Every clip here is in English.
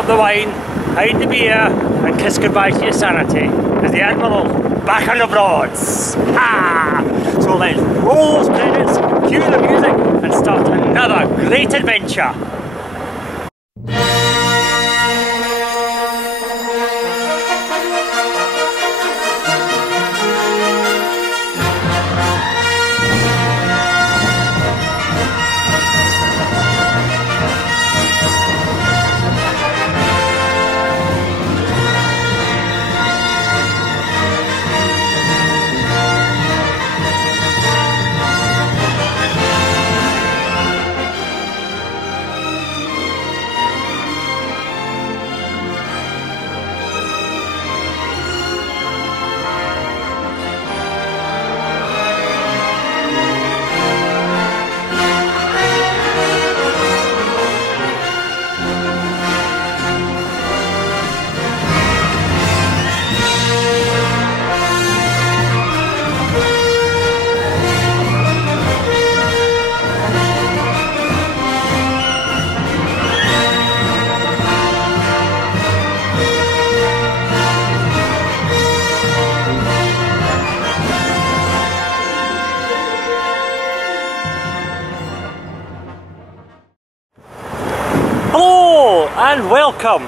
up the wine, hide the beer, and kiss goodbye to your sanity, as the Admiral back on the Broads. Ha! So let's roll those credits, cue the music, and start another great adventure. And welcome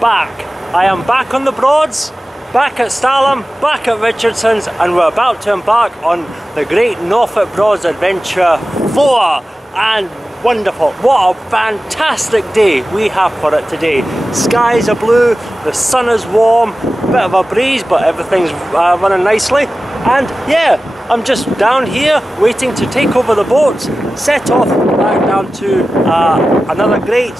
back. I am back on the Broads, back at Stalham, back at Richardsons, and we're about to embark on the great Norfolk Broads Adventure 4. And wonderful, what a fantastic day we have for it today. Skies are blue, the sun is warm, bit of a breeze, but everything's running nicely. And yeah, I'm just down here waiting to take over the boat, set off back down to another great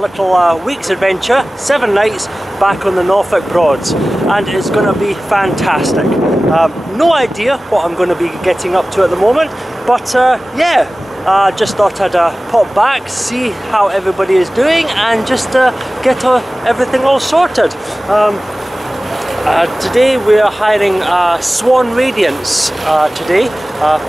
little week's adventure, 7 nights back on the Norfolk Broads, and it's going to be fantastic. No idea what I'm going to be getting up to at the moment, but yeah, just thought I'd pop back, see how everybody is doing, and just get everything all sorted. Today we are hiring Swan Radiance today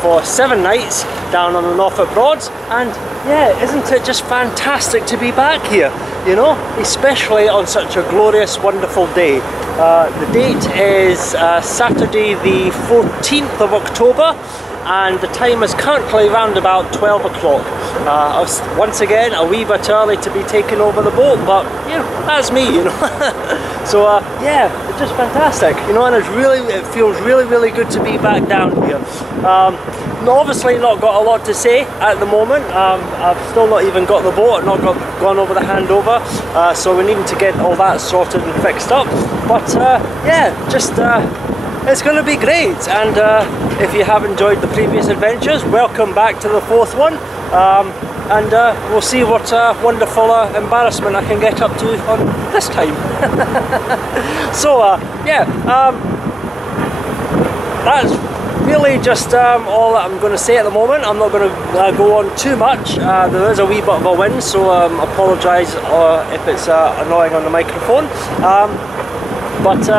for 7 nights down on the Norfolk Broads, and yeah, isn't it just fantastic to be back here, you know, especially on such a glorious, wonderful day. The date is Saturday the 14th of October, and the time is currently around about 12 o'clock. Once again, a wee bit early to be taking over the boat, but you know, that's me, you know. So yeah, it's just fantastic, you know, and it feels really good to be back down here. Obviously not got a lot to say at the moment. I've still not even got the boat, gone over the handover, so we're needing to get all that sorted and fixed up. But yeah, just it's going to be great, and if you have enjoyed the previous adventures, welcome back to the 4th one, and we'll see what wonderful embarrassment I can get up to on this time. So yeah, that's really just all that I'm going to say at the moment. I'm not going to go on too much. There is a wee bit of a wind, so apologise if it's annoying on the microphone, but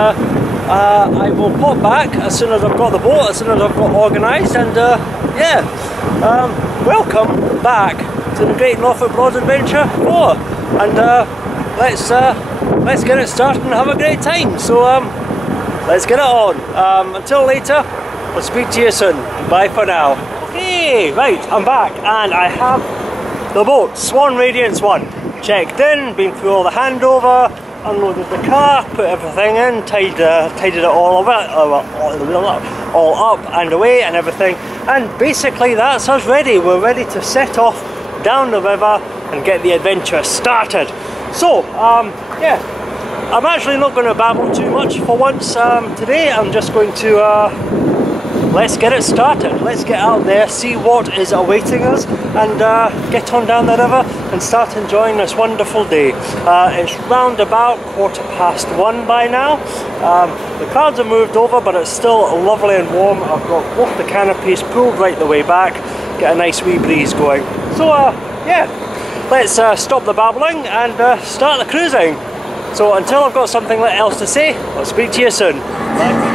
I will pop back as soon as I've got the boat, as soon as I've got organised, and yeah, welcome back to the Great Norfolk Broads Adventure 4, and let's get it started and have a great time. So let's get it on. Until later, I'll speak to you soon. Bye for now. Okay, right, I'm back, and I have the boat, Swan Radiance 1, checked in, been through all the handover, unloaded the car, put everything in, tidied it all up and away and everything, and basically that's us ready. We're ready to set off down the river and get the adventure started. So yeah, I'm actually not going to babble too much for once today. I'm just going to let's get it started. Let's get out there, see what is awaiting us, and get on down the river and start enjoying this wonderful day. It's round about 1:15 by now. The clouds are moved over, but it's still lovely and warm. I've got both the canopies pulled right the way back, get a nice wee breeze going. So yeah, let's stop the babbling and start the cruising. So until I've got something else to say, I'll speak to you soon. Bye.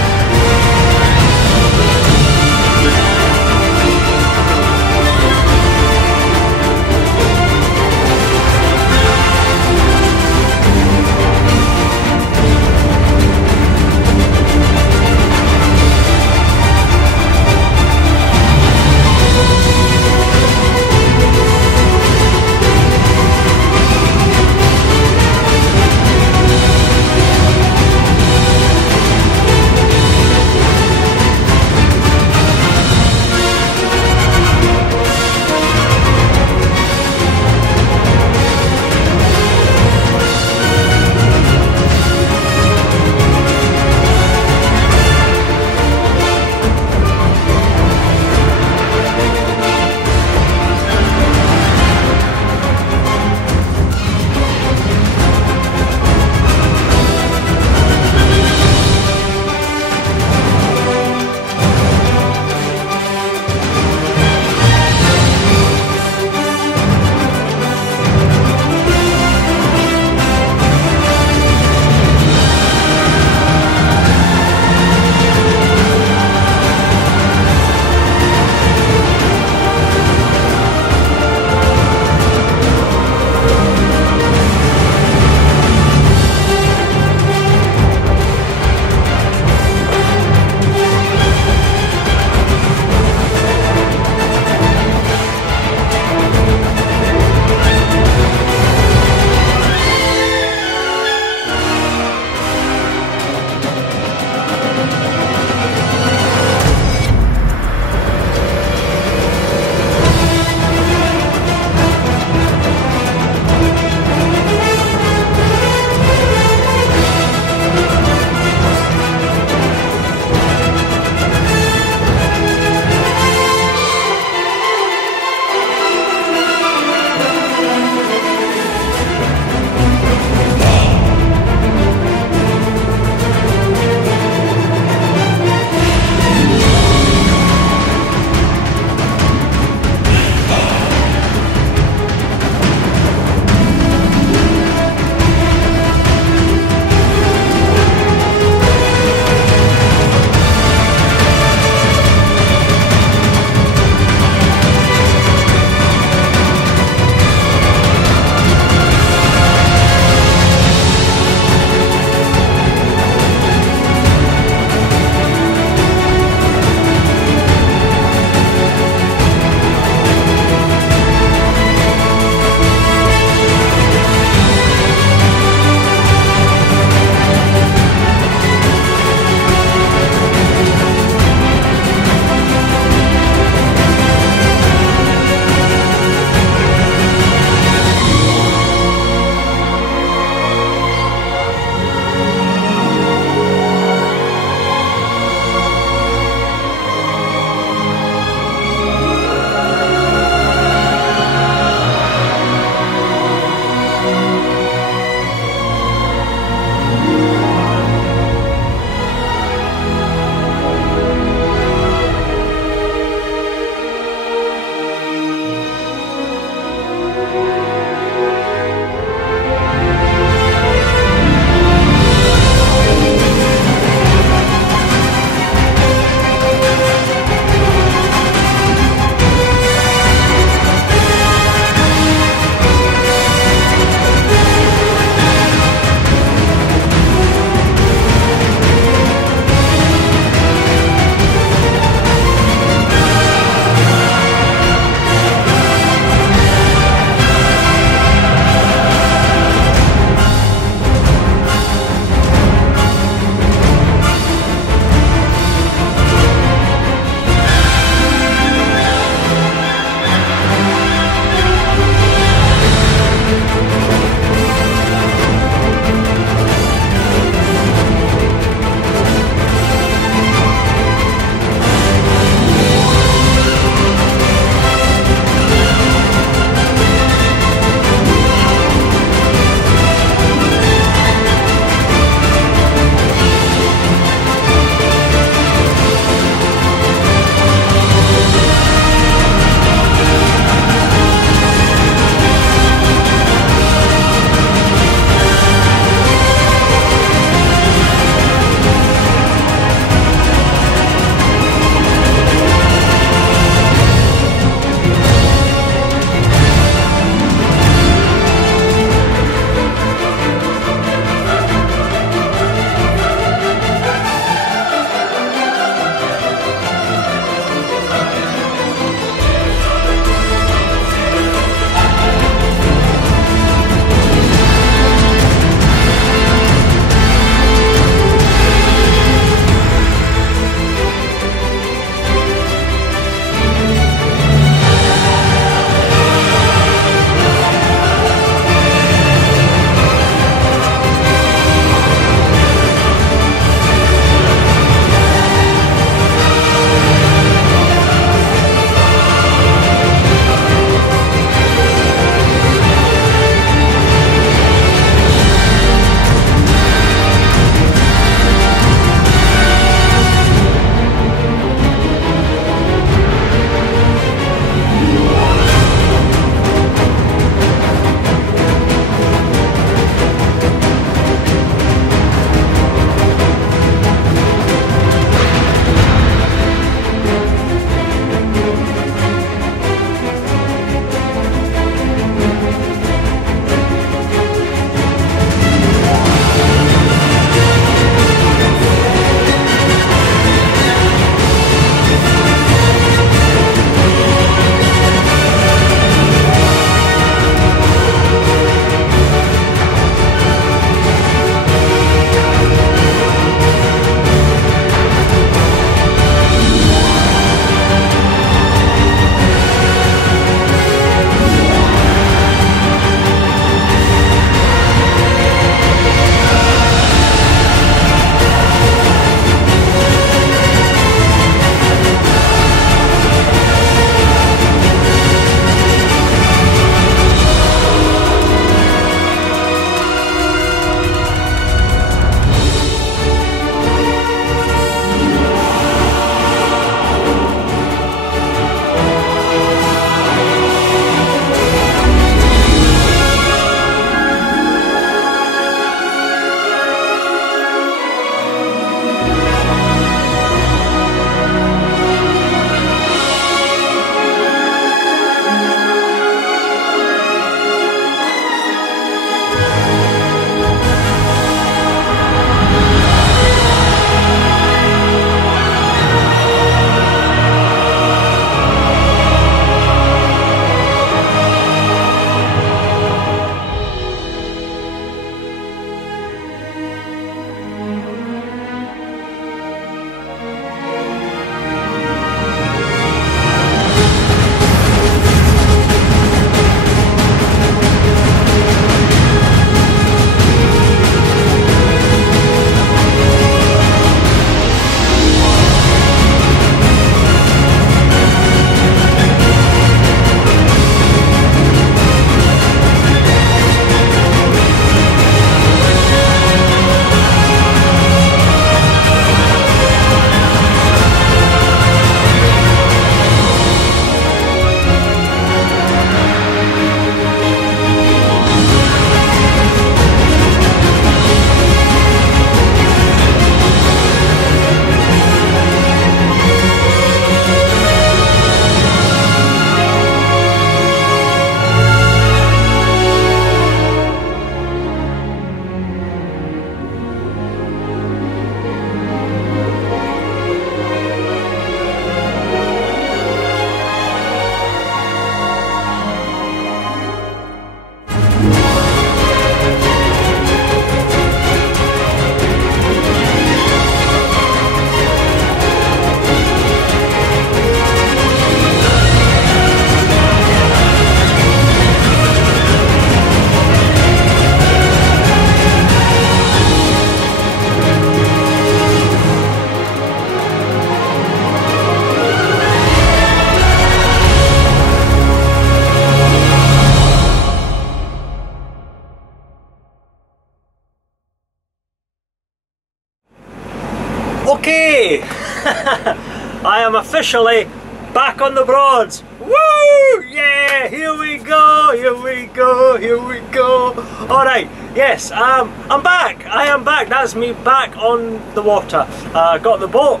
I am officially back on the Broads. Woo! Yeah, here we go, here we go, here we go. Alright, yes, I'm back. I am back. That's me back on the water. Got the boat,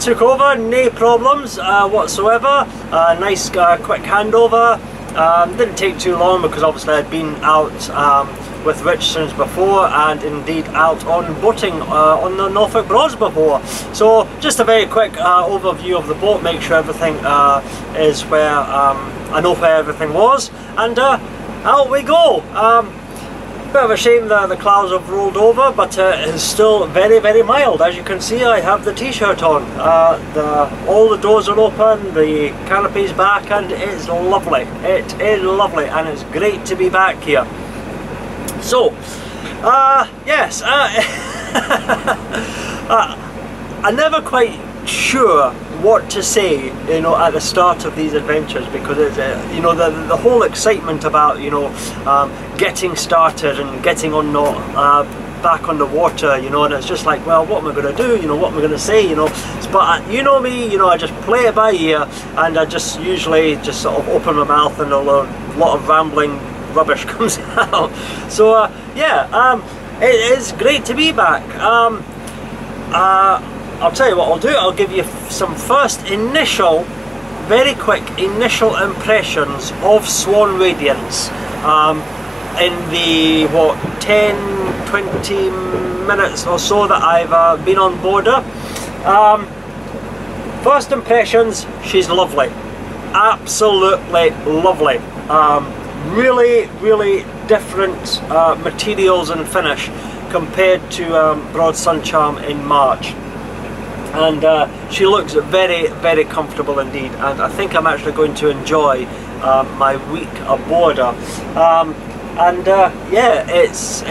took over, no problems whatsoever. Nice quick handover. Didn't take too long because obviously I'd been out with Richardsons before, and indeed out on boating on the Norfolk Broads before. So just a very quick overview of the boat, make sure everything is where I know where everything was, and out we go. Bit of a shame that the clouds have rolled over, but it is still very, very mild. As you can see, I have the t-shirt on. All the doors are open, the canopy's back, and it's lovely. It is lovely, and it's great to be back here. So, yes, I'm never quite sure what to say, you know, at the start of these adventures, because it's, you know, the whole excitement about, you know, getting started and getting on back on the water, you know, and it's just like, well, what am I going to do, you know, what am I going to say, you know, but you know me, you know, I just play it by ear, and I just usually just sort of open my mouth and a lot of rambling rubbish comes out. So yeah, it is great to be back. I'll tell you what I'll do, I'll give you some first initial, very quick initial impressions of Swan Radiance in the, what, 10-20 minutes or so that I've been on board her. First impressions, she's lovely, absolutely lovely. Really, really different materials and finish compared to Broad Sun Charm in March. And she looks very, very comfortable indeed, and I think I'm actually going to enjoy my week aboard her. Yeah, it's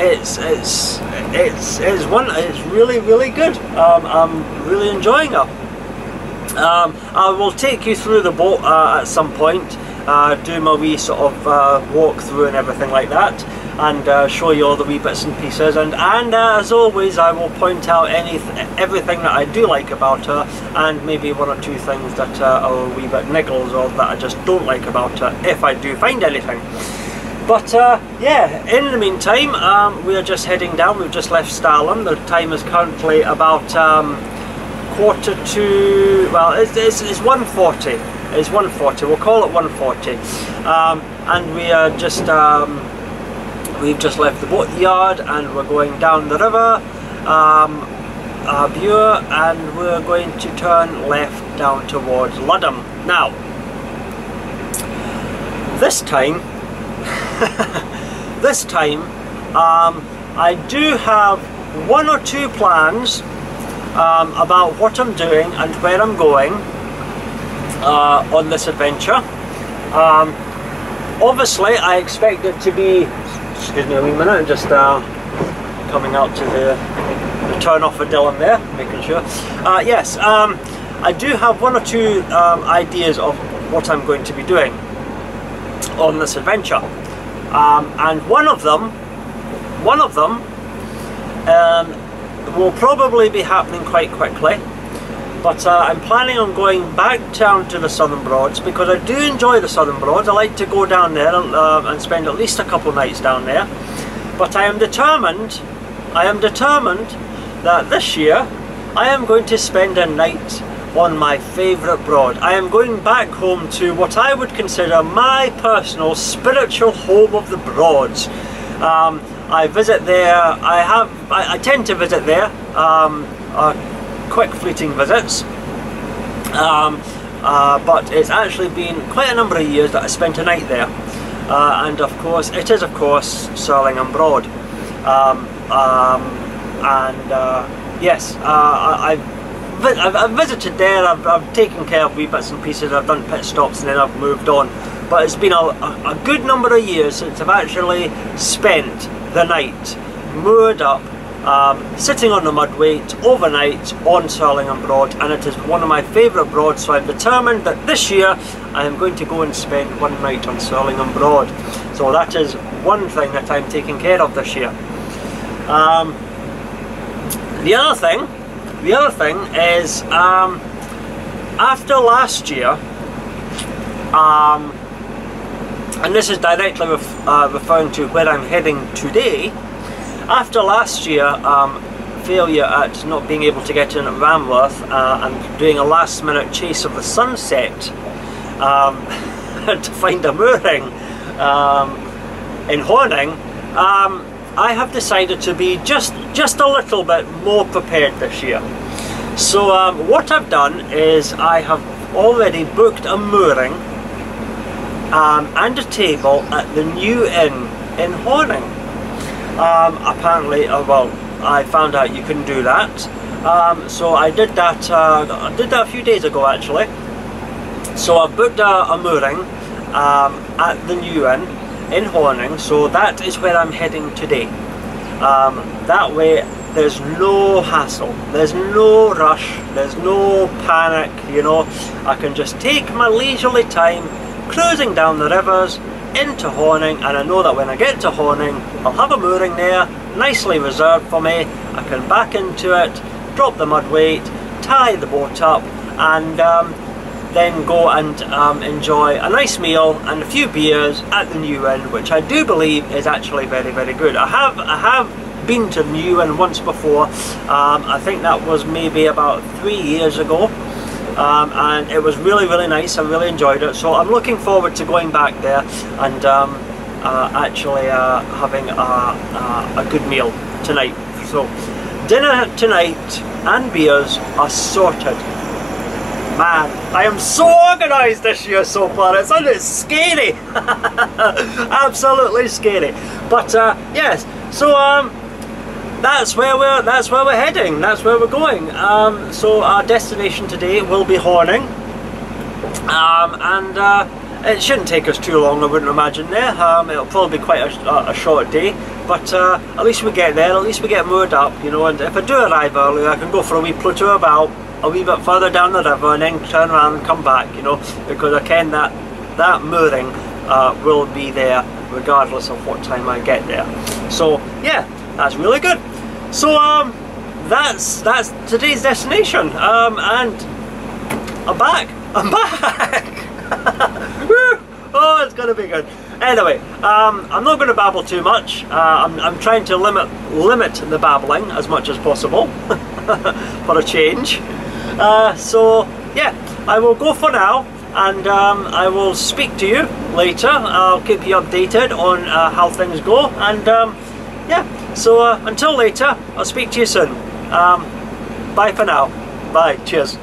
really, really good. I'm really enjoying her. I will take you through the boat at some point, do my wee sort of walk through and everything like that, and show you all the wee bits and pieces, and as always I will point out everything that I do like about her, and maybe one or two things that are a wee bit niggles or that I just don't like about her, if I do find anything. But yeah, in the meantime, we are just heading down. We've just left Stalin. The time is currently about quarter to, well, it's 1:40. It's 1:40. We'll call it 1:40. And we are just we've just left the boatyard, and we're going down the river Bure, and we're going to turn left down towards Ludham. Now, this time I do have one or two plans about what I'm doing and where I'm going on this adventure. Obviously I expect it to be, excuse me a wee minute, I'm just coming out to the turn off for Dylan there, making sure. Yes, I do have one or two ideas of what I'm going to be doing on this adventure, and one of them will probably be happening quite quickly, but I'm planning on going back down to the Southern Broads, because I do enjoy the Southern Broads. I like to go down there and spend at least a couple of nights down there, but I am determined that this year I am going to spend a night on my favourite broad. I am going back home to what I would consider my personal spiritual home of the Broads. I visit there, I tend to visit there, quick fleeting visits, but it's actually been quite a number of years that I spent a night there, and of course it is Surlingham Broad, yes, I've visited there, I've taken care of wee bits and pieces, I've done pit stops, and then I've moved on. But it's been a good number of years since I've actually spent the night moored up, sitting on the mudweight overnight on Surlingham Broad, and it is one of my favourite broads, so I'm determined that this year I am going to go and spend one night on Surlingham Broad. So that is one thing that I'm taking care of this year. The other thing the other thing is, after last year, and this is directly referring to where I'm heading today, after last year failure at not being able to get in at Ramworth and doing a last minute chase of the sunset to find a mooring in Horning, I have decided to be just a little bit more prepared this year. So what I've done is I have already booked a mooring and a table at the new inn in Horning. Apparently, well, I found out you couldn't do that, so I did that. I did that a few days ago actually. So I booked a mooring at the new inn in Horning, so that is where I'm heading today. That way there's no hassle, there's no rush, there's no panic, you know. I can just take my leisurely time cruising down the rivers into Horning, and I know that when I get to Horning I'll have a mooring there nicely reserved for me. I can back into it, drop the mud weight, tie the boat up, and then go and enjoy a nice meal and a few beers at the new inn, which I do believe is actually very, very good. I have been to the new inn once before. I think that was maybe about 3 years ago, and it was really, really nice. I really enjoyed it, so I'm looking forward to going back there and actually having a good meal tonight. So dinner tonight and beers are sorted. Man, I am so organised this year so far. It's scary. Absolutely scary. But yes, so that's where we're heading. That's where we're going. So our destination today will be Horning, and it shouldn't take us too long, I wouldn't imagine there. It'll probably be quite a short day, but at least we get there. At least we get moored up, you know. And if I do arrive early, I can go for a wee pluto about a wee bit further down the river and then turn around and come back, you know, because I ken that mooring will be there regardless of what time I get there. So yeah, that's really good. So that's today's destination, and I'm back. Woo! Oh, it's gonna be good. Anyway, I'm not going to babble too much. I'm trying to limit the babbling as much as possible for a change. So yeah, I will go for now, and I will speak to you later. I'll keep you updated on how things go, and yeah, so until later, I'll speak to you soon. Bye for now. Bye. Cheers.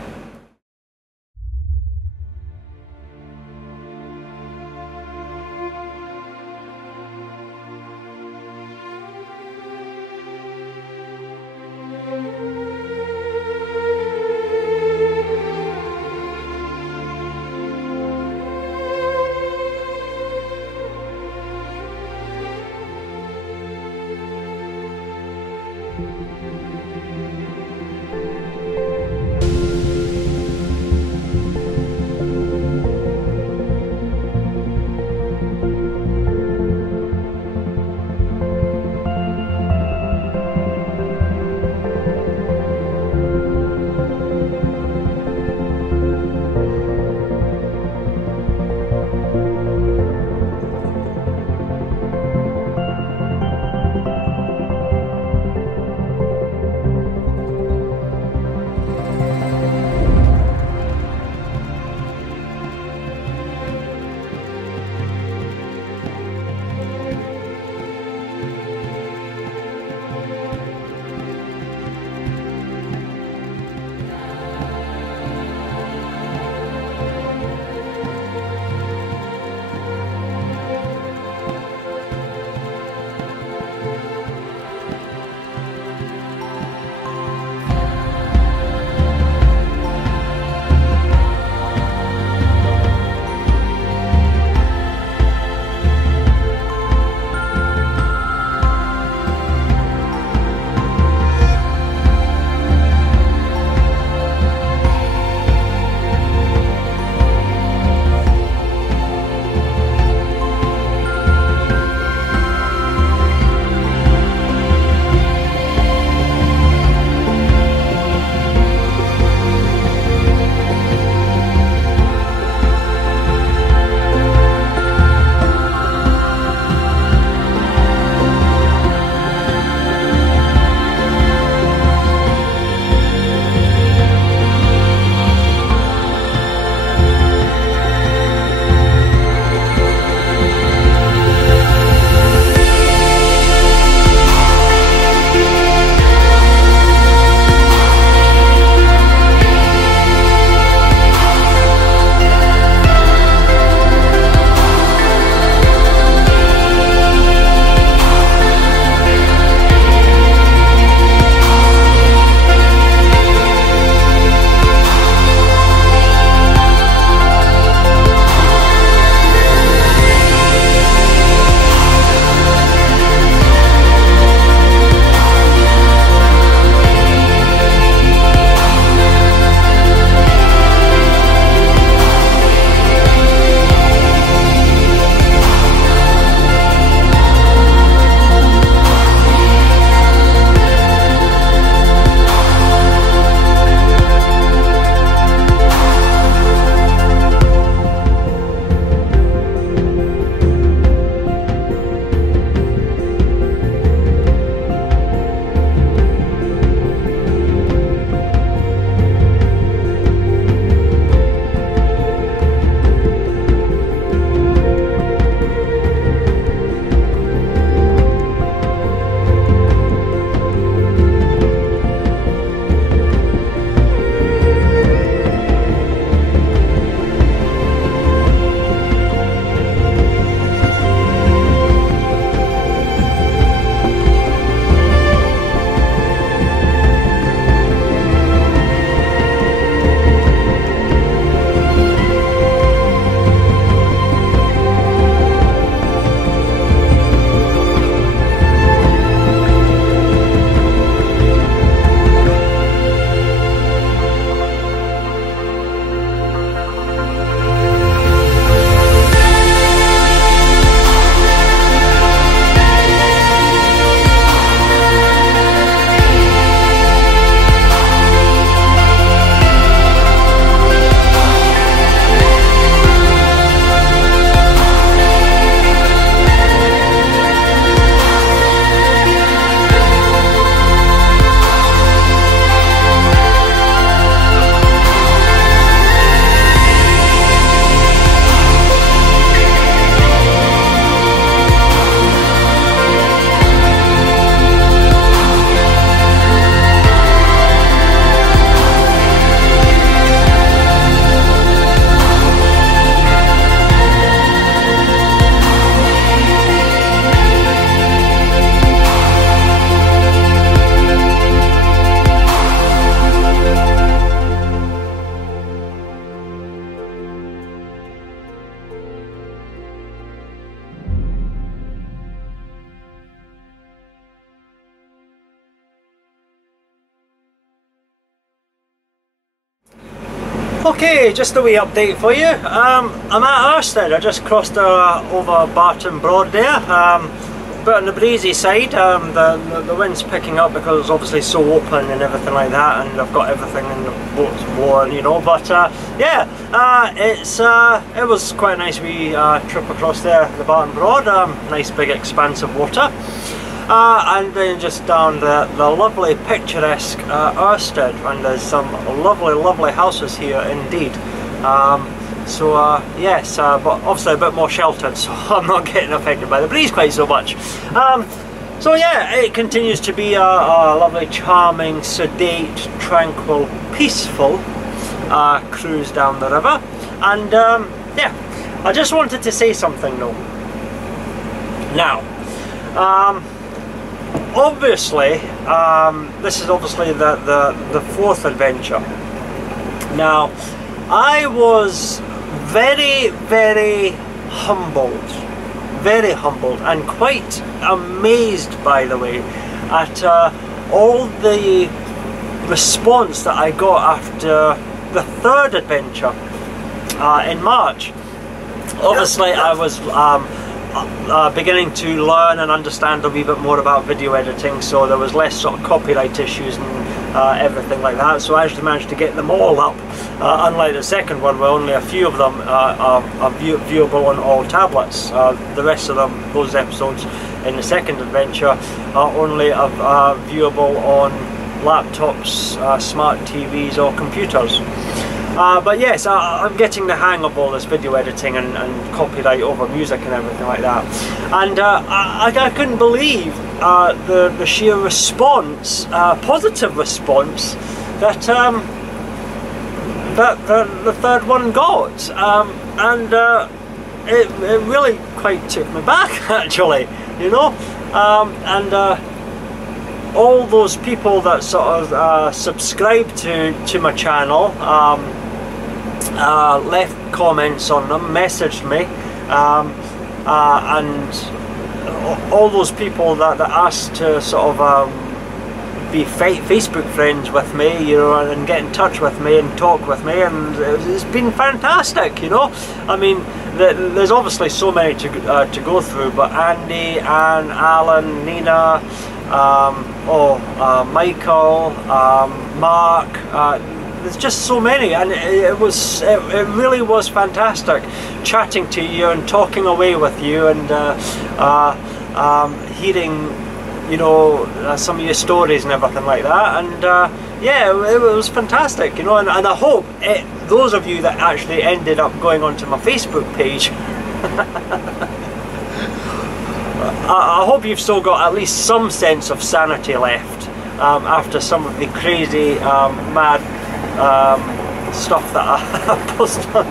Okay, just a wee update for you. I'm at Ørsted. I just crossed over Barton Broad there. But on the breezy side, the wind's picking up because it's obviously so open and everything like that, and I've got everything in the boat's blowing, you know. But yeah, it was quite a nice wee trip across there, the Barton Broad. Nice big expanse of water. And then just down the lovely picturesque Ørsted, and there's some lovely houses here indeed. Yes, but obviously a bit more sheltered, so I'm not getting affected by the breeze quite so much. So yeah, it continues to be a lovely, charming, sedate, tranquil, peaceful cruise down the river. And yeah, I just wanted to say something though. Now, obviously, this is obviously the fourth adventure. Now, I was very humbled and quite amazed, by the way, at all the response that I got after the third adventure in March. Obviously, I was beginning to learn and understand a wee bit more about video editing, so there was less sort of copyright issues and everything like that, so I actually managed to get them all up, unlike the second one where only a few of them are viewable on all tablets. The rest of them, those episodes in the second adventure, are only viewable on laptops, smart TVs or computers. But yes, I'm getting the hang of all this video editing and copyright over music and everything like that. And I couldn't believe the sheer response, positive response, that the third one got. And it really quite took me back, actually, you know. All those people that sort of subscribe to my channel, left comments on them, messaged me, and all those people that asked to sort of be Facebook friends with me, you know, and get in touch with me and talk with me, and it's been fantastic, you know. I mean, there's obviously so many to go through, but Andy, Anne, Alan, Nina, Michael, Mark, there's just so many, and it really was fantastic chatting to you and talking away with you and hearing, you know, some of your stories and everything like that. And yeah, it was fantastic, you know. And I hope those of you that actually ended up going onto my Facebook page, I hope you've still got at least some sense of sanity left after some of the crazy, mad stuff that I posted on.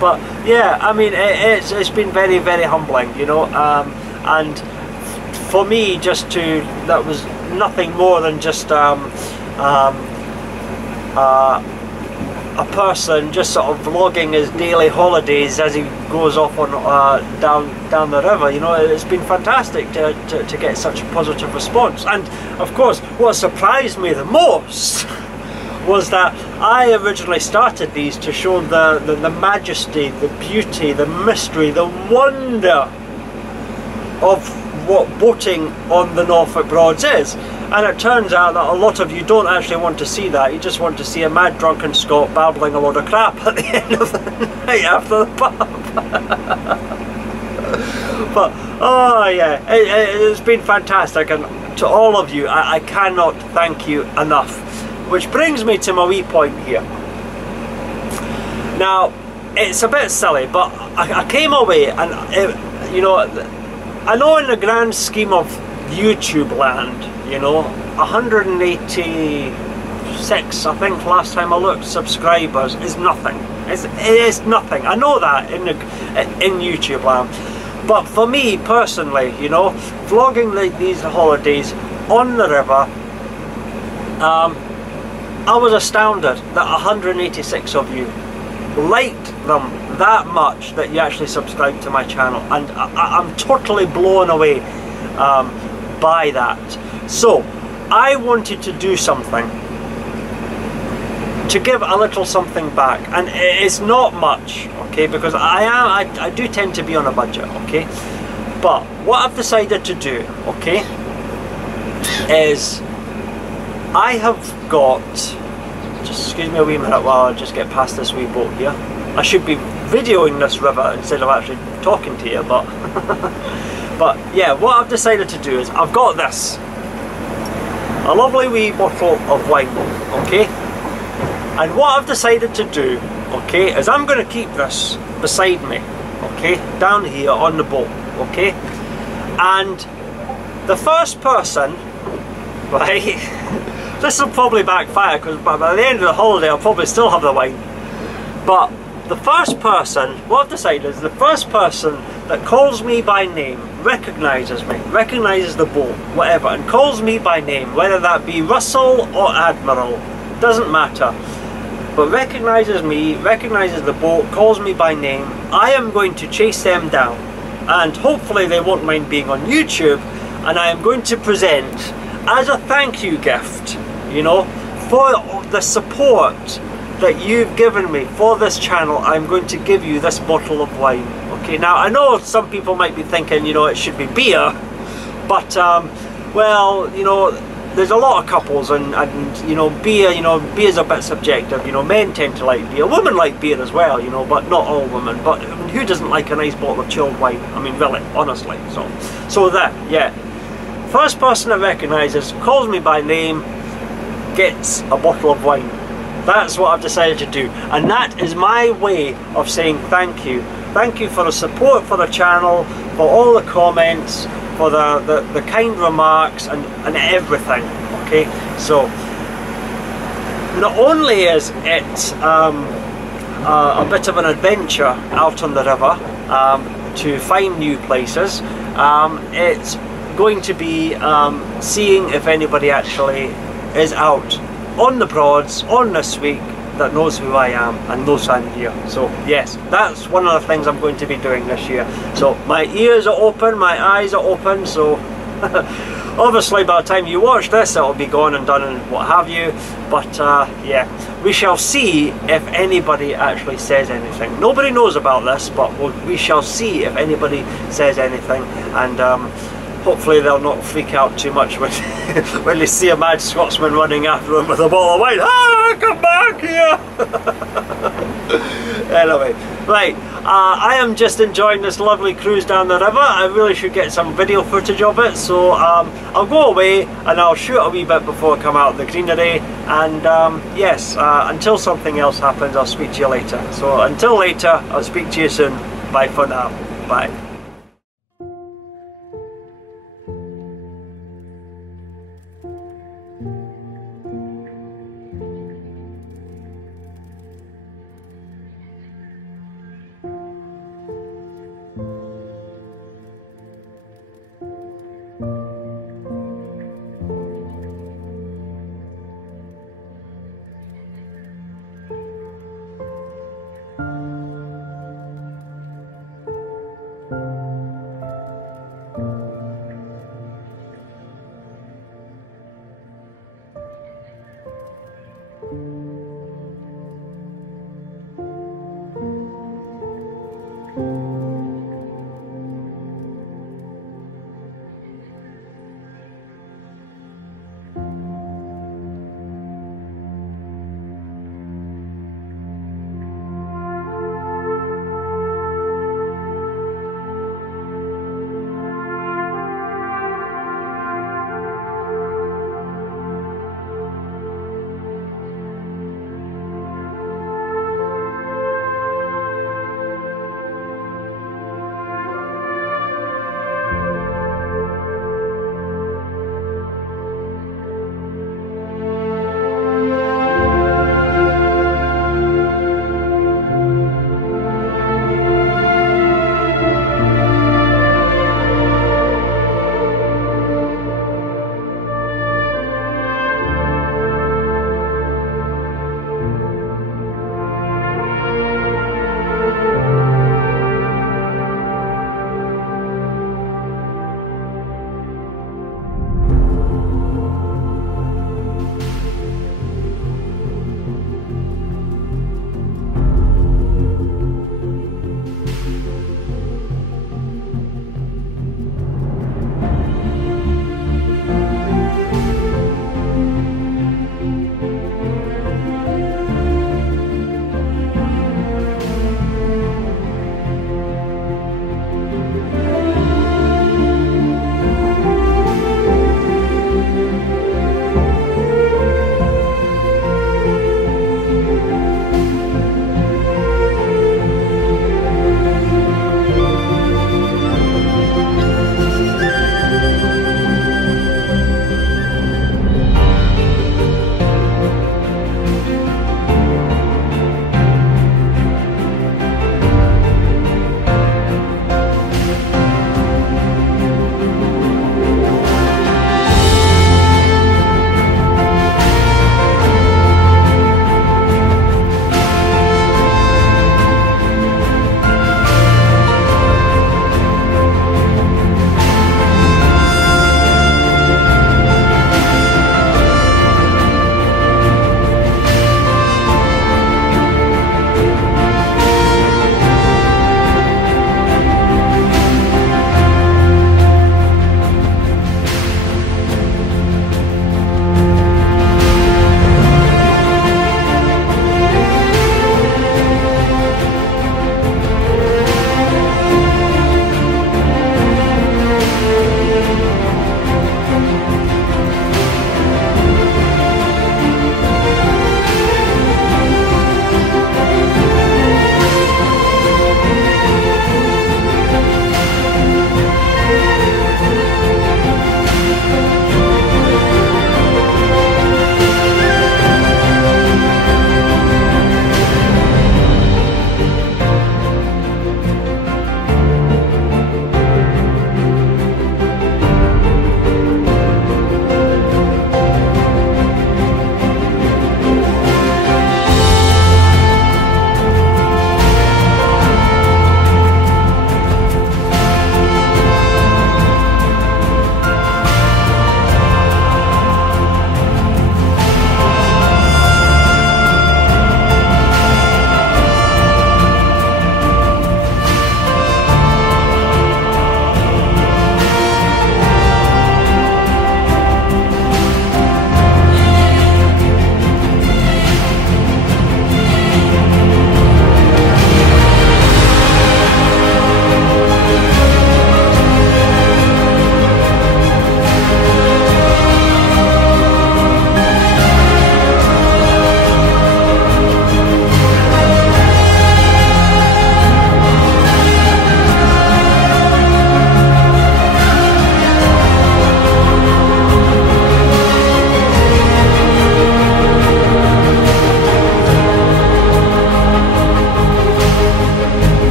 But yeah, I mean, it's been very humbling, you know, and for me, that was nothing more than just a person just sort of vlogging his daily holidays as he goes off on down the river. You know, it's been fantastic to get such a positive response. And of course, what surprised me the most was that I originally started these to show the majesty, the beauty, the mystery, the wonder of what boating on the Norfolk Broads is. And it turns out that a lot of you don't actually want to see that. You just want to see a mad drunken Scot babbling a load of crap at the end of the night after the pub. But oh yeah, it's been fantastic, and to all of you, I cannot thank you enough. Which brings me to my wee point here. Now, it's a bit silly, but I came away and you know, I know in the grand scheme of YouTube land, you know, 186, I think last time I looked, subscribers is nothing. It is nothing. I know that in YouTube land. But for me personally, you know, vlogging these holidays on the river, I was astounded that 186 of you liked them that much that you actually subscribed to my channel, and I'm totally blown away by that. So I wanted to do something to give a little something back, and it's not much, okay, because I do tend to be on a budget, okay, but what I've decided to do, okay, is I have got, just excuse me a wee minute while I just get past this wee boat here. I should be videoing this river instead of actually talking to you, but but yeah, what I've decided to do is I've got this, a lovely wee bottle of wine, okay, and what I've decided to do, okay, is I'm going to keep this beside me, okay, down here on the boat, okay, and the first person, right, this will probably backfire because by the end of the holiday I'll probably still have the wine, but the first person, what I've decided is the first person that calls me by name, recognises me, recognises the boat, whatever, and calls me by name, whether that be Russell or Admiral, doesn't matter, but recognises me, recognises the boat, calls me by name, I am going to chase them down, and hopefully they won't mind being on YouTube, and I am going to present as a thank you gift, you know, for the support that you've given me for this channel. I'm going to give you this bottle of wine, okay. Now I know some people might be thinking, you know, it should be beer, but well, you know, there's a lot of couples, and you know, beer's a bit subjective, you know, men tend to like beer, women like beer as well, you know, but not all women, but I mean, who doesn't like a nice bottle of chilled wine? I mean, really, honestly, so that, yeah, first person that recognises, calls me by name, gets a bottle of wine. That's what I've decided to do, and that is my way of saying thank you. Thank you for the support for the channel, for all the comments, for the kind remarks and everything, okay. So not only is it a bit of an adventure out on the river to find new places, it's going to be seeing if anybody actually is out on the Broads on this week that knows who I am and knows I'm here. So yes, that's one of the things I'm going to be doing this year. So my ears are open, my eyes are open, so obviously by the time you watch this it'll be gone and done and what have you, but yeah, we shall see if anybody actually says anything. Nobody knows about this, but we shall see if anybody says anything, and hopefully they'll not freak out too much when, when they see a mad Scotsman running after them with a bottle of wine. Ah, come back here! Anyway, right, I am just enjoying this lovely cruise down the river. I really should get some video footage of it, so I'll go away and I'll shoot a wee bit before I come out of the greenery, and yes, until something else happens, I'll speak to you later. So until later, I'll speak to you soon. Bye for now. Bye.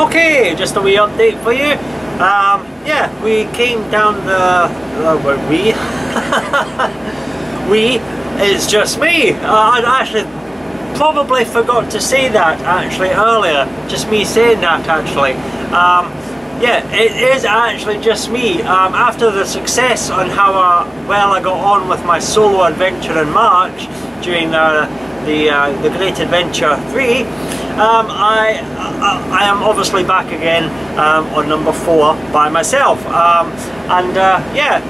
Okay, just a wee update for you. Yeah, we came down the... we is just me. I actually probably forgot to say that actually earlier. Just me saying that actually. Yeah, it is actually just me. After the success on how well I got on with my solo adventure in March during the Great Adventure 3, I am obviously back again on number 4 by myself, yeah,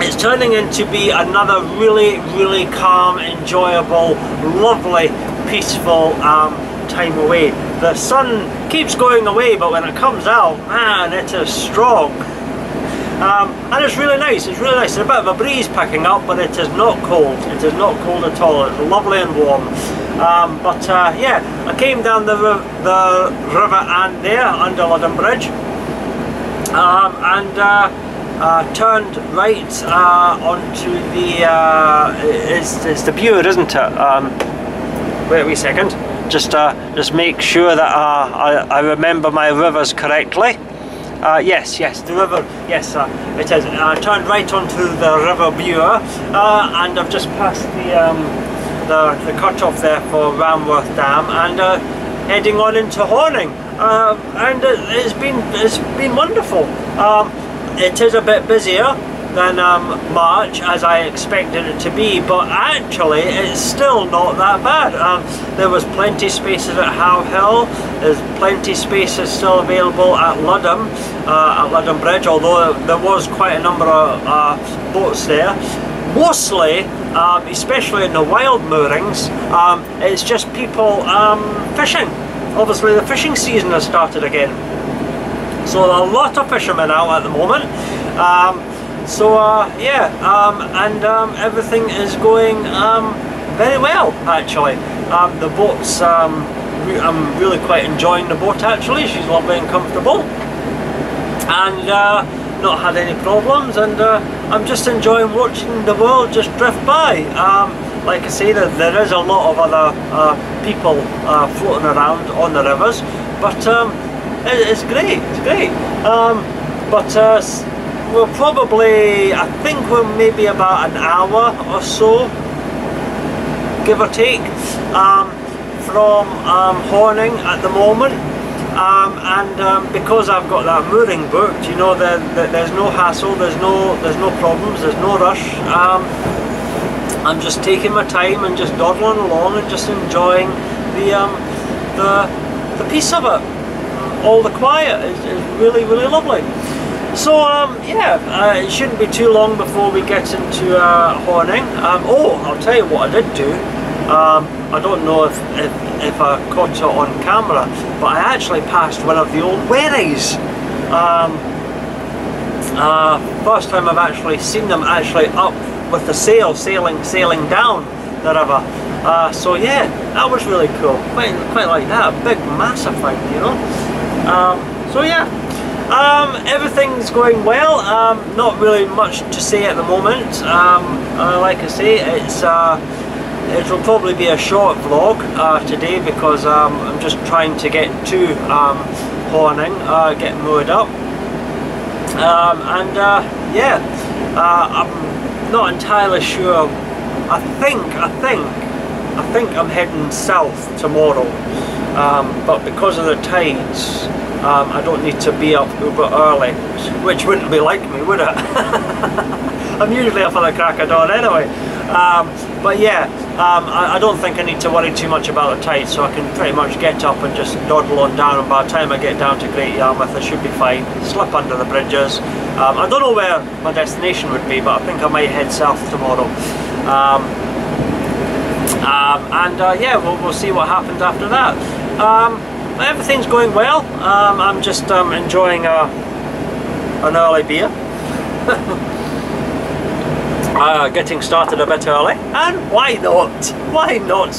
it's turning into be another really calm, enjoyable, lovely, peaceful time away. The sun keeps going away, but when it comes out, man, it is strong. And it's really nice, it's really nice. There's a bit of a breeze picking up, but it is not cold. It is not cold at all. It's lovely and warm. Yeah, I came down the River Ant there under Ludden Bridge, turned right onto the it's the Bure, isn't it? Wait a wee second. Just make sure that I remember my rivers correctly. Yes, the river, yes, it is. I turned right onto the River Bure, and I've just passed the cut-off there for Ramworth Dam, and heading on into Horning, and it's been wonderful. It is a bit busier than March, as I expected it to be, but actually it's still not that bad. There was plenty spaces at How Hill, there's plenty spaces still available at Ludden Bridge, although there was quite a number of boats there. Mostly, especially in the wild moorings, it's just people fishing. Obviously the fishing season has started again, so a lot of fishermen out at the moment. So yeah, and everything is going very well actually. The boat's, I'm really quite enjoying the boat actually. She's lovely and comfortable, and not had any problems, and I'm just enjoying watching the world just drift by. Like I say, there is a lot of other people floating around on the rivers, but it's great, it's great. But we're probably, I think we're maybe about an hour or so, give or take, from Horning at the moment. And because I've got that mooring booked, you know, there's no hassle, there's no problems, there's no rush. I'm just taking my time and just dawdling along and just enjoying the peace of it. All the quiet is really, really lovely. So yeah, it shouldn't be too long before we get into Horning. Oh, I'll tell you what I did do. I don't know if I caught it on camera, but I actually passed one of the old wherries. First time I've actually seen them actually up with the sail sailing down the river. So yeah, that was really cool. Quite like that. A big massive thing, you know. So yeah, everything's going well. Not really much to say at the moment. Like I say, it'll probably be a short vlog today, because I'm just trying to get to Horning, get moored up, and yeah, I'm not entirely sure. I think I'm heading south tomorrow, but because of the tides, I don't need to be up uber early, which wouldn't be like me, would it? I'm usually up at the crack of dawn anyway. But yeah, I don't think I need to worry too much about the tide, so I can pretty much get up and just dawdle on down, and by the time I get down to Great Yarmouth I should be fine. Slip under the bridges. I don't know where my destination would be, but I think I might head south tomorrow. And yeah, we'll see what happens after that. Everything's going well. I'm just enjoying an early beer. Getting started a bit early, and why not? Why not?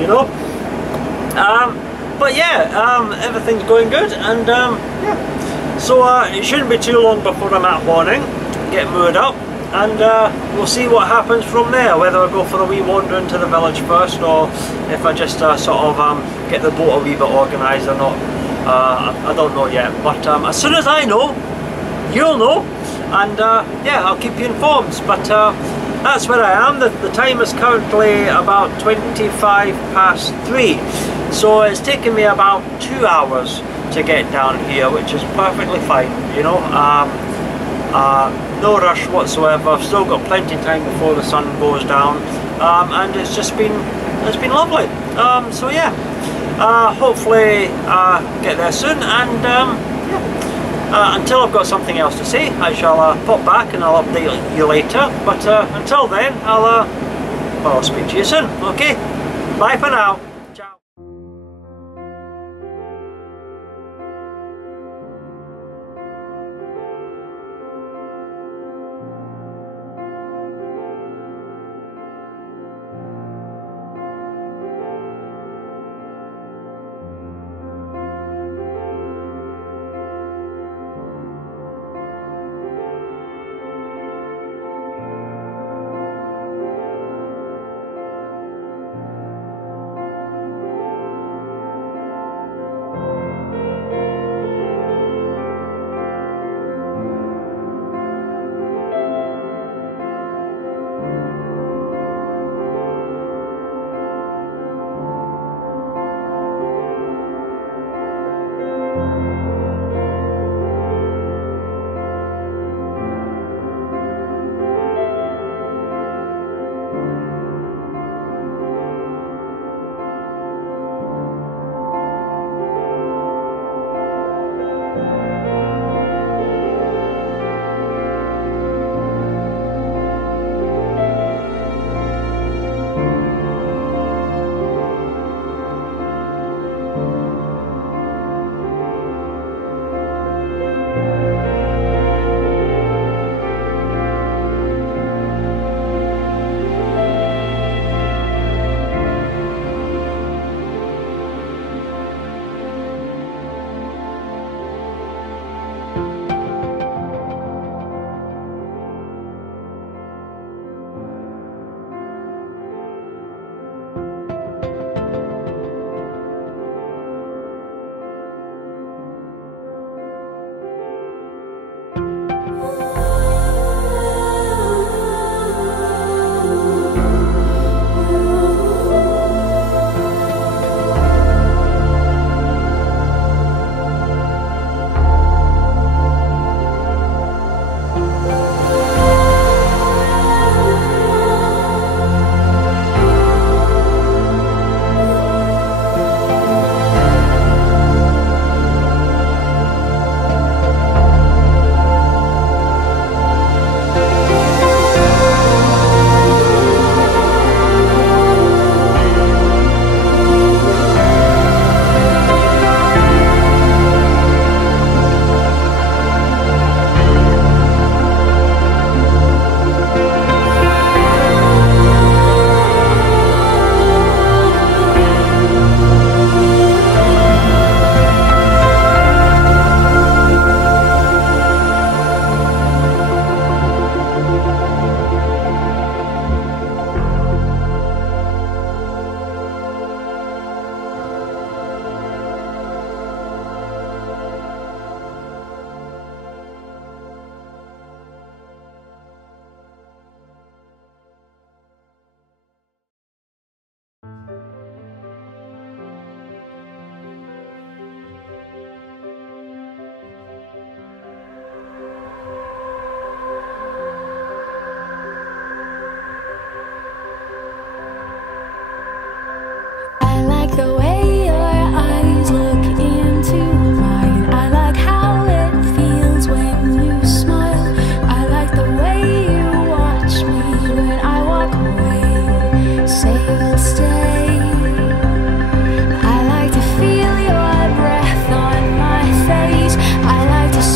You know. But yeah, everything's going good, and yeah. So it shouldn't be too long before I'm at Horning, get moored up, and we'll see what happens from there. Whether I go for a wee wander into the village first, or if I just sort of get the boat a wee bit organised or not. I don't know yet. But as soon as I know, you'll know. And yeah, I'll keep you informed. But that's where I am. The time is currently about 3:25, so it's taken me about 2 hours to get down here, which is perfectly fine, you know. No rush whatsoever. I've still got plenty of time before the sun goes down, and it's been lovely. So yeah, hopefully get there soon, and yeah. Until I've got something else to say, I shall pop back and I'll update you later. But until then, I'll speak to you soon. Okay, bye for now. Ciao.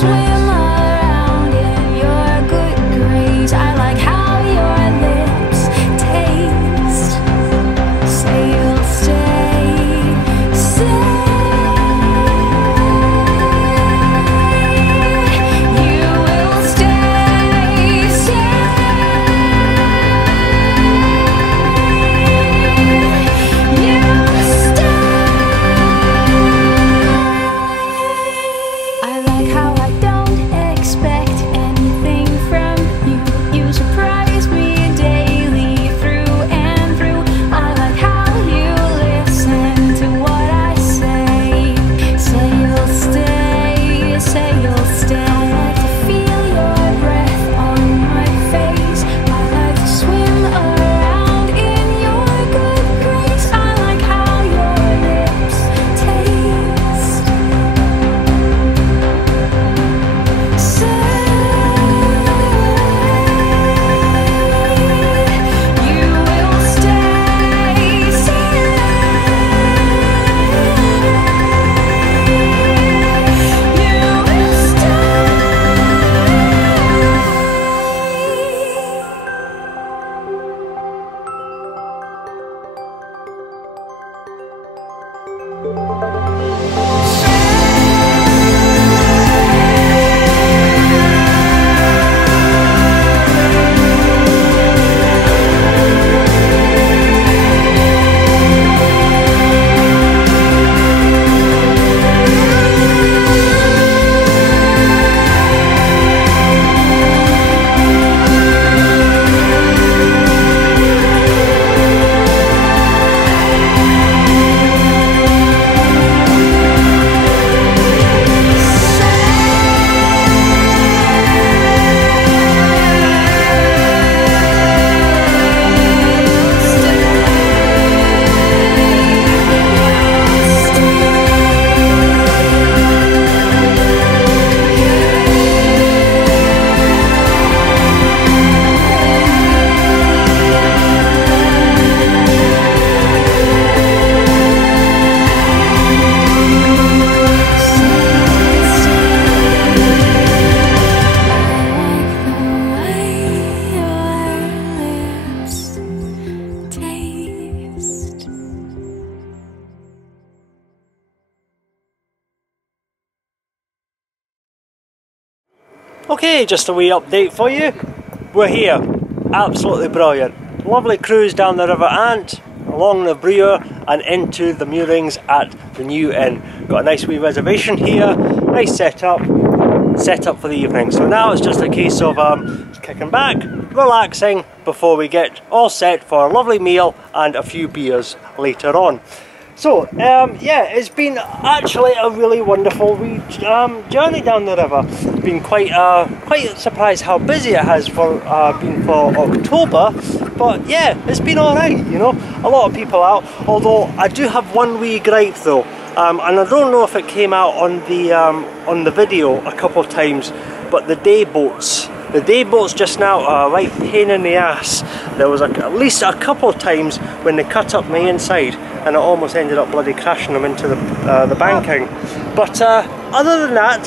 swim around in your good grace. I like how your lips taste. Say you'll stay, say you will stay, say you'll stay. I like how I don't expect anything from you. You surprise me daily through and through. I like how you listen to what I say. Say you'll stay, say you'll stay. I like to feel your breath on my face. I like to swim around in your good grace. I like how your lips taste. Say you will stay, say you will stay. Okay, just a wee update for you. We're here, absolutely brilliant. Lovely cruise down the River Ant, along the Bure and into the moorings at the new inn. Got a nice wee reservation here, nice setup for the evening. So now it's just a case of kicking back, relaxing before we get all set for a lovely meal and a few beers later on. So yeah, it's been actually a really wonderful journey down the river. Been quite surprised how busy it has been for October, but yeah, it's been alright, you know. A lot of people out, although I do have one wee gripe though, and I don't know if it came out on the video a couple of times, but the day boats just now are a right pain in the ass. There was at least a couple of times when they cut up my inside and I almost ended up bloody crashing them into the banking. But other than that,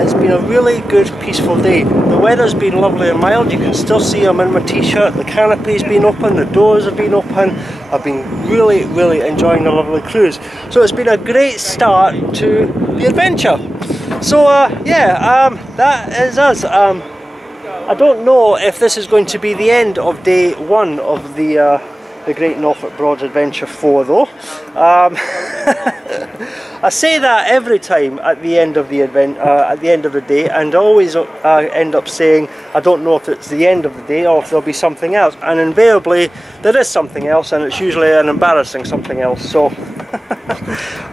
it's been a really good, peaceful day. The weather's been lovely and mild. You can still see I'm in my t-shirt. The canopy's been open, the doors have been open. I've been really, really enjoying the lovely cruise. So it's been a great start to the adventure. So yeah, that is us. I don't know if this is going to be the end of day one of the Great Norfolk Broads Adventure 4 though. I say that every time at the end of the day, and I always end up saying I don't know if it's the end of the day or if there'll be something else, and invariably there is something else, and it's usually an embarrassing something else. So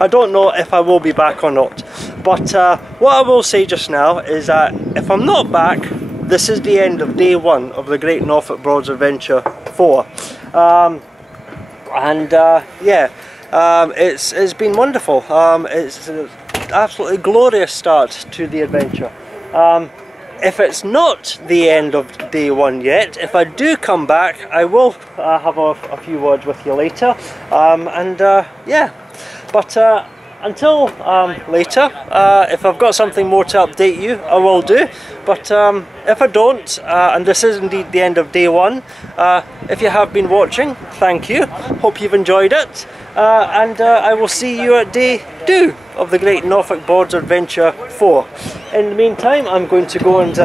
I don't know if I will be back or not, but what I will say just now is that if I'm not back, this is the end of day one of the Great Norfolk Broads Adventure 4. Yeah, it's been wonderful. It's an absolutely glorious start to the adventure. If it's not the end of day one yet, if I do come back, I will have a few words with you later. Yeah, but until later, if I've got something more to update you, I will do. But if I don't, and this is indeed the end of day one, if you have been watching, thank you. Hope you've enjoyed it. And I will see you at day 2 of the Great Norfolk Broads Adventure 4. In the meantime, I'm going to go and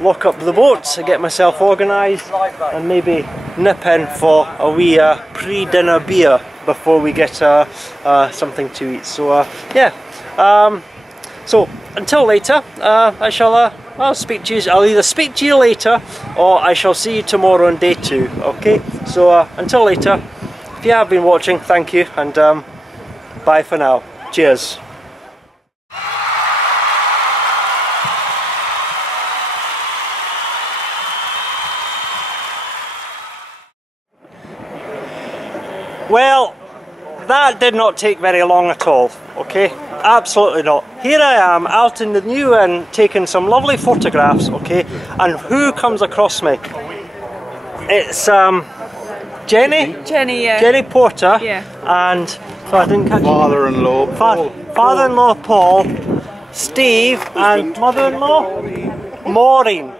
lock up the boat, get myself organised, and maybe nip in for a wee pre-dinner beer before we get something to eat. So yeah, so until later, I'll speak to you. I'll either speak to you later, or I shall see you tomorrow on day 2. Okay, so until later. If you have been watching, thank you, and bye for now. Cheers. Well, that did not take very long at all, okay? Absolutely not. Here I am out in the new inn taking some lovely photographs, okay? And who comes across me? It's Jenny? Jenny, yeah. Jenny Porter. Yeah. And, so I didn't catch Father-in-law Paul. Father-in-law Paul, Steve, and mother-in-law Maureen.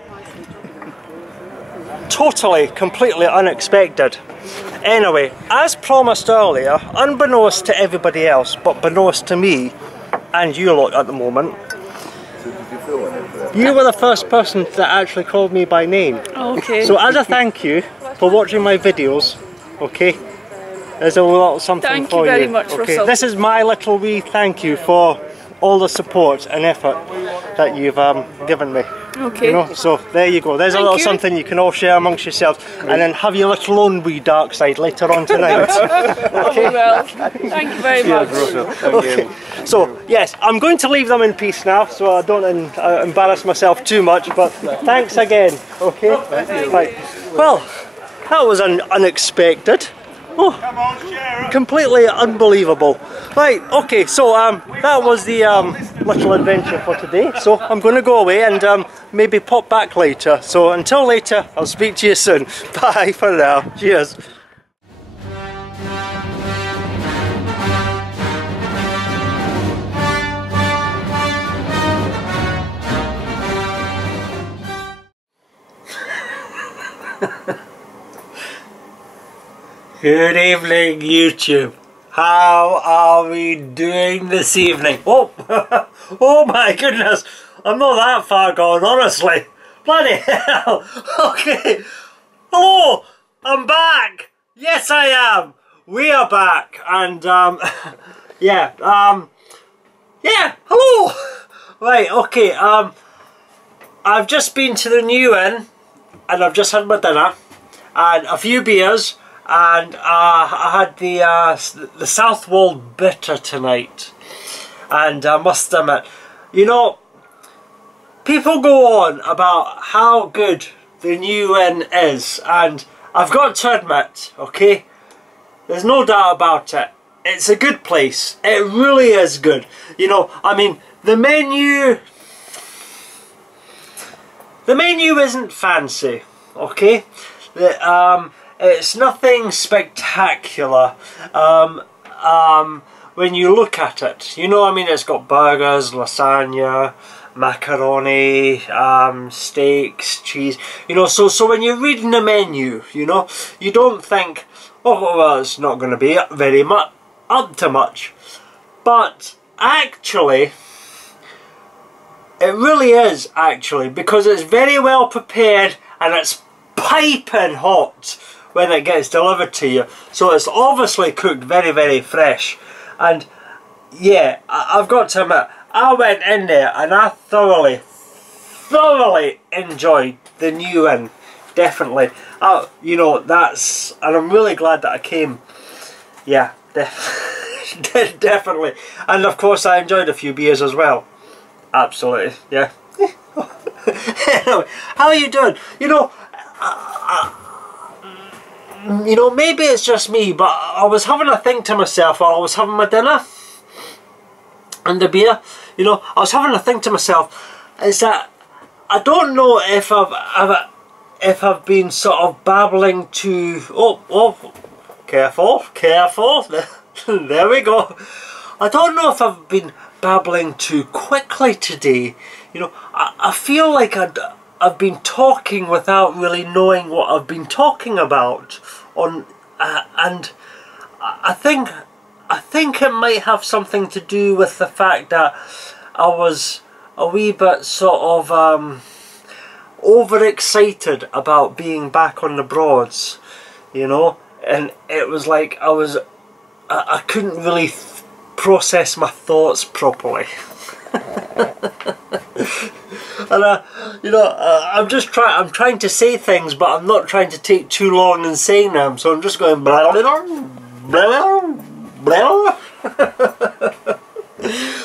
Totally, completely unexpected. Anyway, as promised earlier, unbeknownst to everybody else, but beknownst to me, and you lot at the moment, you were the first person that actually called me by name. Okay. So as a thank you for watching my videos, okay, there's a little something Thank for you you. very much, Okay, Russell. this is my little wee thank you for all the support and effort that you've given me. Okay. You know, so there you go. There's a Thank little you. something you can all share amongst yourselves, and then have your little own wee dark side later on tonight. Okay. Well, thank you very much. Okay. So yes, I'm going to leave them in peace now, so I don't embarrass myself too much. But thanks again. Okay. Right. Well, that was unexpected. Oh, completely unbelievable. Right, okay, so that was the little adventure for today. So I'm going to go away and maybe pop back later. So until later, I'll speak to you soon. Bye for now. Cheers. Good evening, YouTube. How are we doing this evening? Oh, oh my goodness, I'm not that far gone, honestly. Bloody hell. Okay. Hello, I'm back. Yes, I am. We are back, and yeah, yeah. Hello. Right. Okay. I've just been to the new inn, and I've just had my dinner and a few beers. And I had the Southwold Bitter tonight, and I must admit, you know, people go on about how good the new inn is, and I've got to admit, okay, there's no doubt about it, it's a good place, it really is good. You know, I mean, the menu isn't fancy, okay, it's nothing spectacular when you look at it. You know, I mean, it's got burgers, lasagna, macaroni, steaks, cheese. You know, so when you're reading the menu, you know, you don't think, oh, well, it's not going to be very much up to much. But actually, it really is, actually, because it's very well prepared and it's piping hot when it gets delivered to you. So it's obviously cooked very, very fresh. And yeah, I've got to admit, I went in there and I thoroughly enjoyed the new inn. Definitely. You know, and I'm really glad that I came. Yeah, definitely. And of course I enjoyed a few beers as well. Absolutely, yeah. Anyway, how are you doing? You know, maybe it's just me, but I was having a think to myself while I was having my dinner and the beer. You know, I was having a think to myself, is that I don't know if I've been sort of babbling to. Oh, careful. There we go. I don't know if I've been babbling too quickly today. You know, I feel like I've been talking without really knowing what I've been talking about. And I think it might have something to do with the fact that I was a wee bit sort of overexcited about being back on the Broads, you know, and it was like I couldn't really process my thoughts properly. And you know, I'm trying to say things, but I'm not trying to take too long in saying them, so I'm just going blah blah blah blah.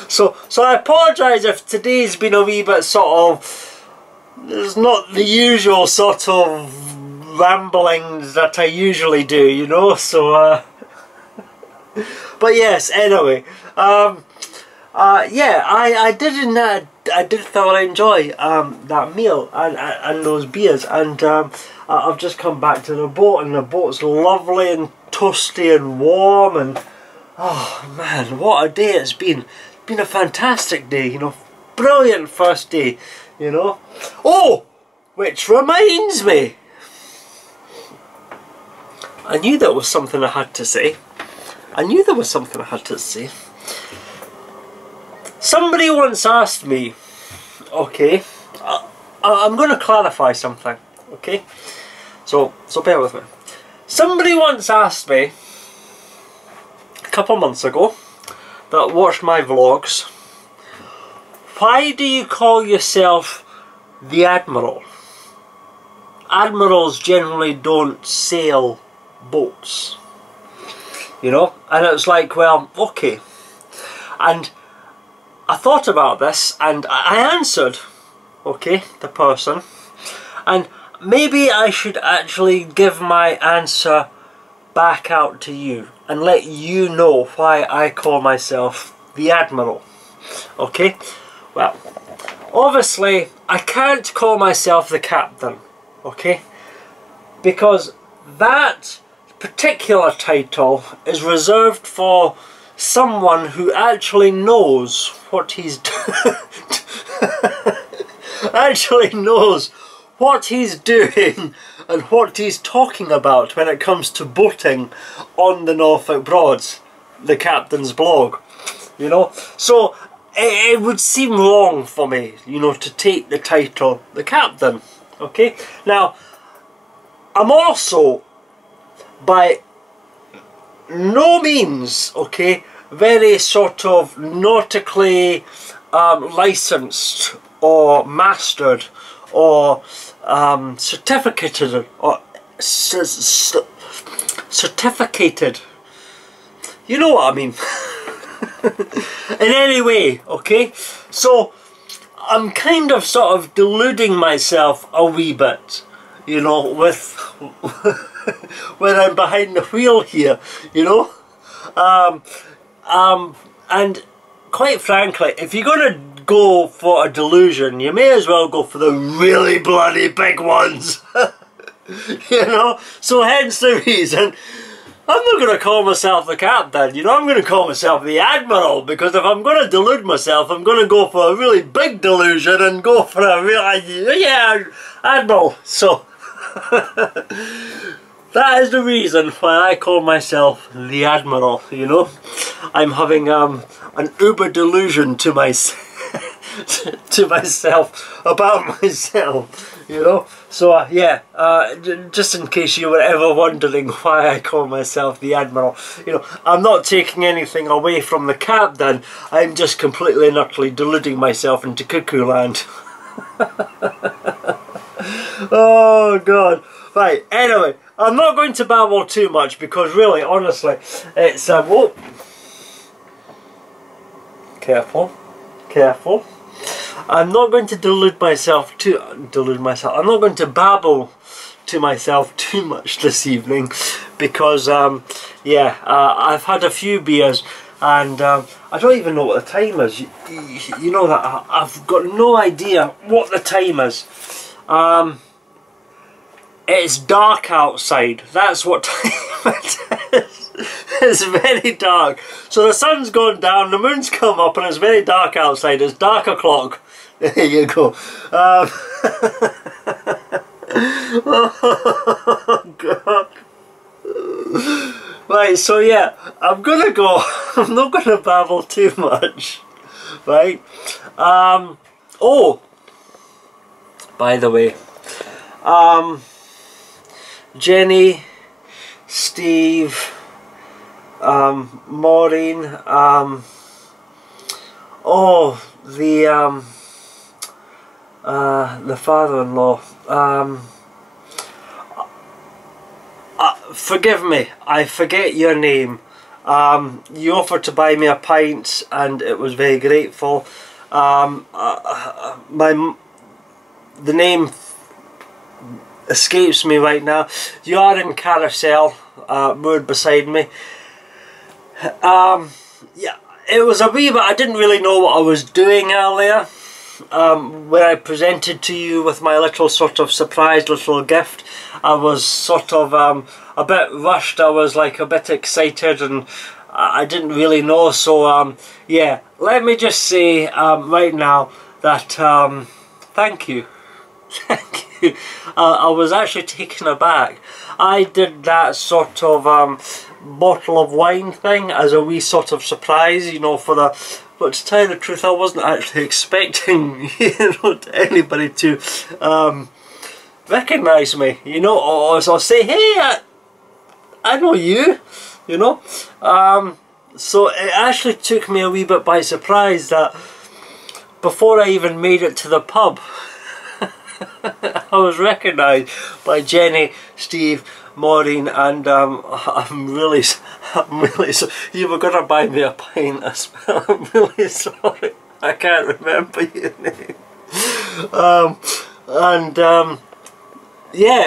So I apologise if today's been a wee bit sort of, it's not the usual sort of ramblings that I usually do, you know, so but yes, anyway, yeah, I did thoroughly enjoy that meal and those beers, and I've just come back to the boat, and the boat's lovely and toasty and warm, and oh man, what a day it's been. It's been a fantastic day, you know, brilliant first day, you know. Oh, which reminds me, I knew there was something I had to say. Somebody once asked me, okay, I'm going to clarify something, okay, so bear with me. Somebody once asked me a couple months ago that watched my vlogs, why do you call yourself the Admiral? Admirals generally don't sail boats, you know, and it was like, well, okay. And I thought about this and I answered, okay, the person, and maybe I should actually give my answer back out to you and let you know why I call myself the Admiral. Okay, well, obviously I can't call myself the Captain, okay, because that particular title is reserved for someone who actually knows what he's doing and what he's talking about when it comes to boating on the Norfolk Broads, the captain's blog, you know. So it would seem wrong for me, you know, to take the title the captain, okay. Now I'm also by no means, okay, very sort of nautically licensed or mastered or certificated or certificated, you know what I mean, in any way, okay. So I'm kind of sort of deluding myself a wee bit, you know, with when I'm behind the wheel here, you know. And quite frankly, if you're going to go for a delusion, you may as well go for the really bloody big ones. You know, so hence the reason I'm not going to call myself the captain, you know, I'm going to call myself the Admiral, because if I'm going to delude myself, I'm going to go for a really big delusion and go for a real, yeah, Admiral. So that is the reason why I call myself the Admiral, you know. I'm having an uber delusion to myself about myself, you know. So yeah, just in case you were ever wondering why I call myself the Admiral, you know, I'm not taking anything away from the captain, I'm just completely and utterly deluding myself into cuckoo land. Oh god. Right, anyway, I'm not going to babble too much because really, honestly, it's whoa. Careful, careful. I'm not going to I'm not going to babble to myself too much this evening because yeah, I've had a few beers and I don't even know what the time is. You know that I've got no idea what the time is. It's dark outside, that's what time it is. It's very dark. So the sun's gone down, the moon's come up, and it's very dark outside. It's dark o'clock. There you go. Oh God. Right, so yeah, I'm gonna go. I'm not gonna babble too much. Right. Oh, by the way, Jenny, Steve, Maureen, oh, the father-in-law, forgive me, I forget your name. You offered to buy me a pint and it was very grateful. The name escapes me right now. You are in Carousel, moored beside me. Yeah, it was a wee bit, I didn't really know what I was doing earlier. When I presented to you with my little sort of surprise little gift, I was sort of a bit rushed. I was like a bit excited and I didn't really know. So yeah, let me just say right now that thank you. Thank you. I was actually taken aback. I did that sort of bottle of wine thing as a wee sort of surprise, you know, for the... But to tell you the truth, I wasn't actually expecting, you know, anybody to recognise me, you know, or say, hey, I know you, you know. So it actually took me a wee bit by surprise that before I even made it to the pub, I was recognised by Jenny, Steve, Maureen, and I'm really sorry. You were going to buy me a pint as well. I'm really sorry. I can't remember your name. Yeah,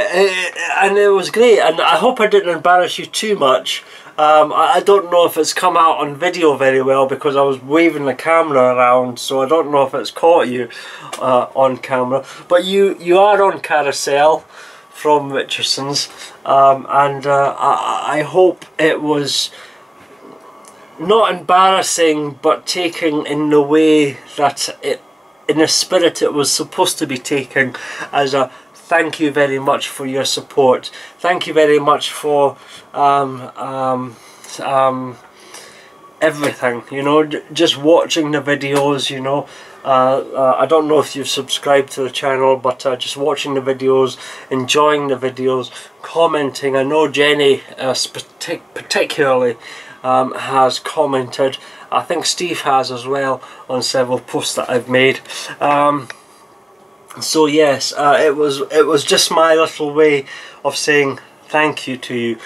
and it was great, and I hope I didn't embarrass you too much. I don't know if it's come out on video very well because I was waving the camera around, so I don't know if it's caught you on camera. But you are on Carousel from Richardsons, and I hope it was not embarrassing, but taken in the way that in the spirit it was supposed to be taken, as a thank you very much for your support. Thank you very much for everything, you know, just watching the videos, you know. I don't know if you've subscribed to the channel, but just watching the videos, enjoying the videos, commenting. I know Jenny particularly has commented. I think Steve has as well on several posts that I've made. So yes, it was just my little way of saying thank you to you.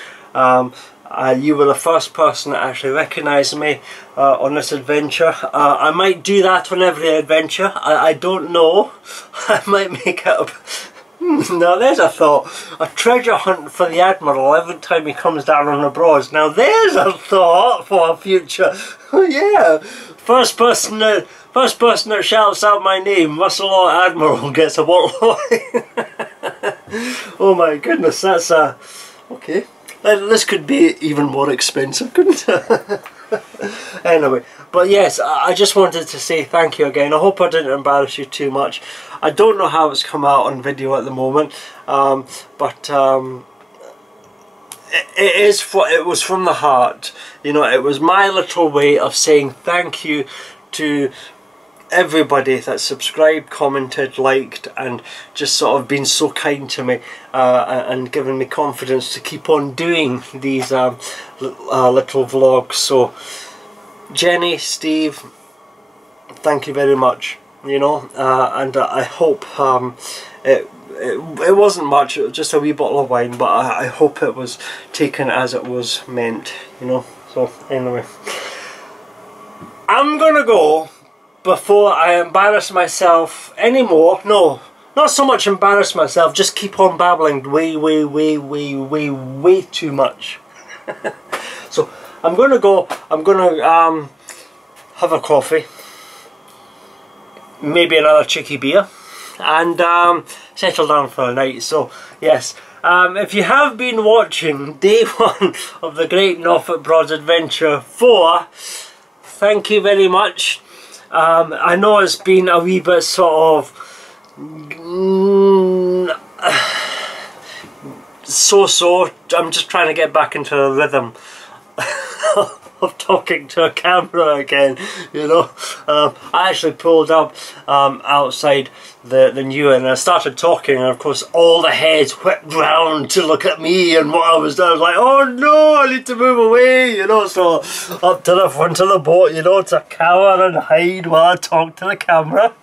You were the first person that actually recognised me on this adventure. I might do that on every adventure. I don't know. I might make it up. Now there's a thought. A treasure hunt for the Admiral every time he comes down on the Broads. Now there's a thought for a future. Oh yeah. First person that shouts out my name, Russell or Admiral, gets a bottle of wine. Oh my goodness, that's okay. This could be even more expensive, couldn't it? Anyway, but yes, I just wanted to say thank you again. I hope I didn't embarrass you too much. I don't know how it's come out on video at the moment, but it was from the heart. You know, it was my little way of saying thank you to everybody that subscribed, commented, liked, and just sort of been so kind to me and given me confidence to keep on doing these little vlogs. So Jenny, Steve, thank you very much, you know, and I hope it wasn't much, it was just a wee bottle of wine, but I hope it was taken as it was meant, you know. So anyway, I'm gonna go before I embarrass myself anymore. No, not so much embarrass myself, just keep on babbling way too much. So I'm gonna go, I'm gonna have a coffee, maybe another cheeky beer, and settle down for the night. So yes, if you have been watching day 1 of the Great Norfolk Broads Adventure 4, thank you very much. I know it's been a wee bit sort of so. I'm just trying to get back into the rhythm of talking to a camera again, you know. I actually pulled up outside the new and I started talking, and of course all the heads whipped round to look at me and what I was doing. I was like, oh no, I need to move away, you know. So up to the front of the boat, you know, to cower and hide while I talk to the camera.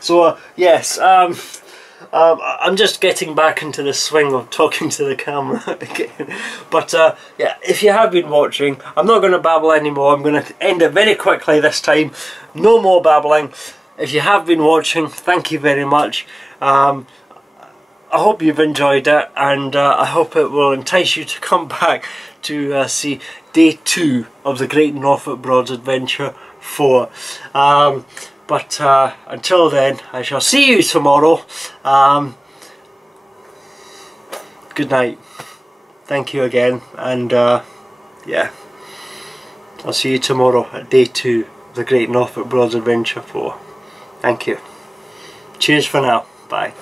So yes, I'm just getting back into the swing of talking to the camera again. But yeah, if you have been watching, I'm not going to babble anymore. I'm going to end it very quickly this time. No more babbling. If you have been watching, thank you very much. I hope you've enjoyed it, and I hope it will entice you to come back to see day 2 of the Great Norfolk Broads Adventure 4. But until then, I shall see you tomorrow. Good night. Thank you again, and yeah, I'll see you tomorrow at day 2 of the Great Norfolk Broads Adventure 4. Thank you. Cheers for now. Bye.